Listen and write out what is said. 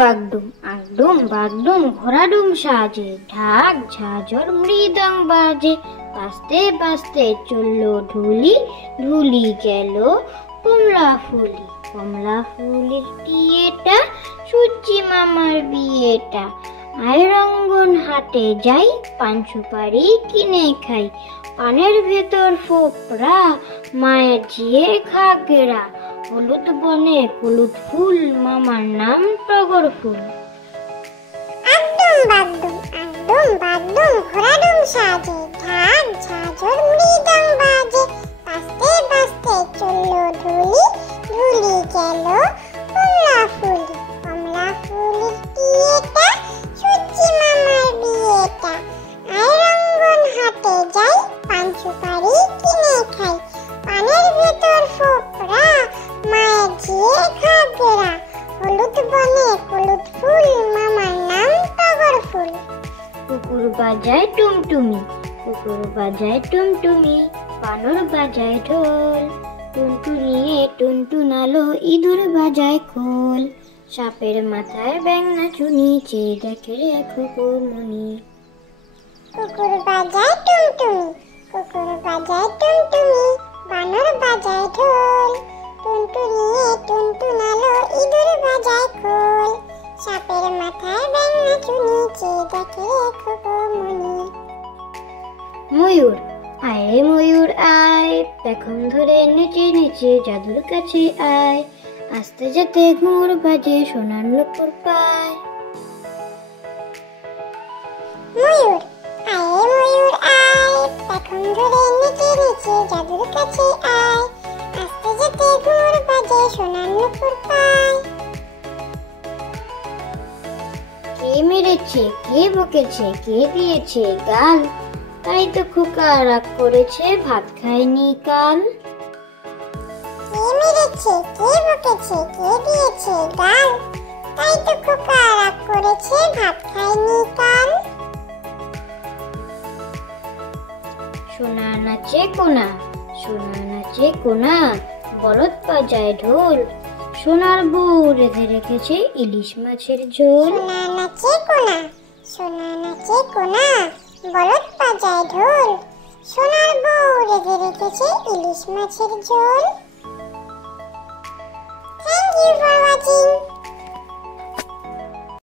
বাগডুম আগডুম বাগডুম ঘোড়াডুম সাজে, ঢাক ঝাঁঝর মৃদং বাজে। বাজতে বাজতে চললো ঢুলি, ঢুলি গেল কমলা ফুলি। কমলা ফুলির বিয়েটা, সূর্যি মামার বিয়েটা। আয় রঙ্গন হাটে যাই, পান সুপারি কিনে খাই। পানের ভেতর ফোপরা, মায়ের ঝিয়ে ঘাগরা। হলুদ বনে হলুদ ফুল, মামার নাম টগর ফুল। আগডুম বাগডুম আগডুম বাগডুম ঘোড়াডুম সাজে, ঢাক ঝাঁঝর মৃদং বাজে। বাজতে বাজতে চললো ঢুলি, ঢুলি গেল কমলা ফুলি। কমলা ফুলির বিয়েটা, সূর্যি মামার বিয়েটা। আয় রঙ্গন হাটে যাই, পান সুপারি কিনে খাই। পানের ভেতর ফোপরা, মায়ের ঝিয়ে ঘাগরা। হলুদ বনে হলুদ ফুল, মামার নাম টগর ফুল। কুকুর বাজায় টুমটুমি, কুকুর বাজায় টুমটুমি। বানর বাজায় ঢোল, টুনটুনিয়ে টুনটুনালো। ইঁদুর বাজায় খোল, সাপের মাথায় ব্যাঙ নাচুনি। চেয়ে দেখে রে খুকুমনি। কুকুর বাজায় টুমটুমি, কুকুর বাজায় টুমটুমি। বানর বাজায় ঢোল, টুনটুনিয়ে টুনটুনালো। ইঁদুর বাজায় খোল, সাপের মাথায় ব্যাঙ নাচুনি। চেয়ে দেখে রে খুকুমনি। ময়ূর আয় রে ময়ূর আয়, পেখম ধরে নেচে নেচে জাদুর কাছে আয়। আস্তে যেতে ঘুর বাজে, সোনার নুপুর পায়। ময়ূর আয় রে ময়ূর আয়, পেখম ধরে নেচে নেচে জাদুর কাছে আয়। আস্তে যেতে ঘুর বাজে, সোনার নুপুর পায়। কে মেরেছে, কে বকেছে, কে দিয়েছে গাল? তাই তো খোকা রাগ করেছে, ভাত খায়নি কাল। কে মেরেছে, কে বকেছে, কে দিয়েছে গাল? তাই তো খোকা রাগ করেছে, ভাত খায়নি কাল। সোনা নাচে কোনা, সোনা নাচে কোনা। বলদ বাজায় ঢোল, সোনার বউ রেঁধে রেখেছে ইলিশ মাছের ঝোল। সোনা নাচে কোনা, সোনা নাচে কোনা। বলদ বাজায় ঢোল, সোনার বউ রেঁধে রেখেছে ইলিশ মাছের ঝোল। Thank you for watching.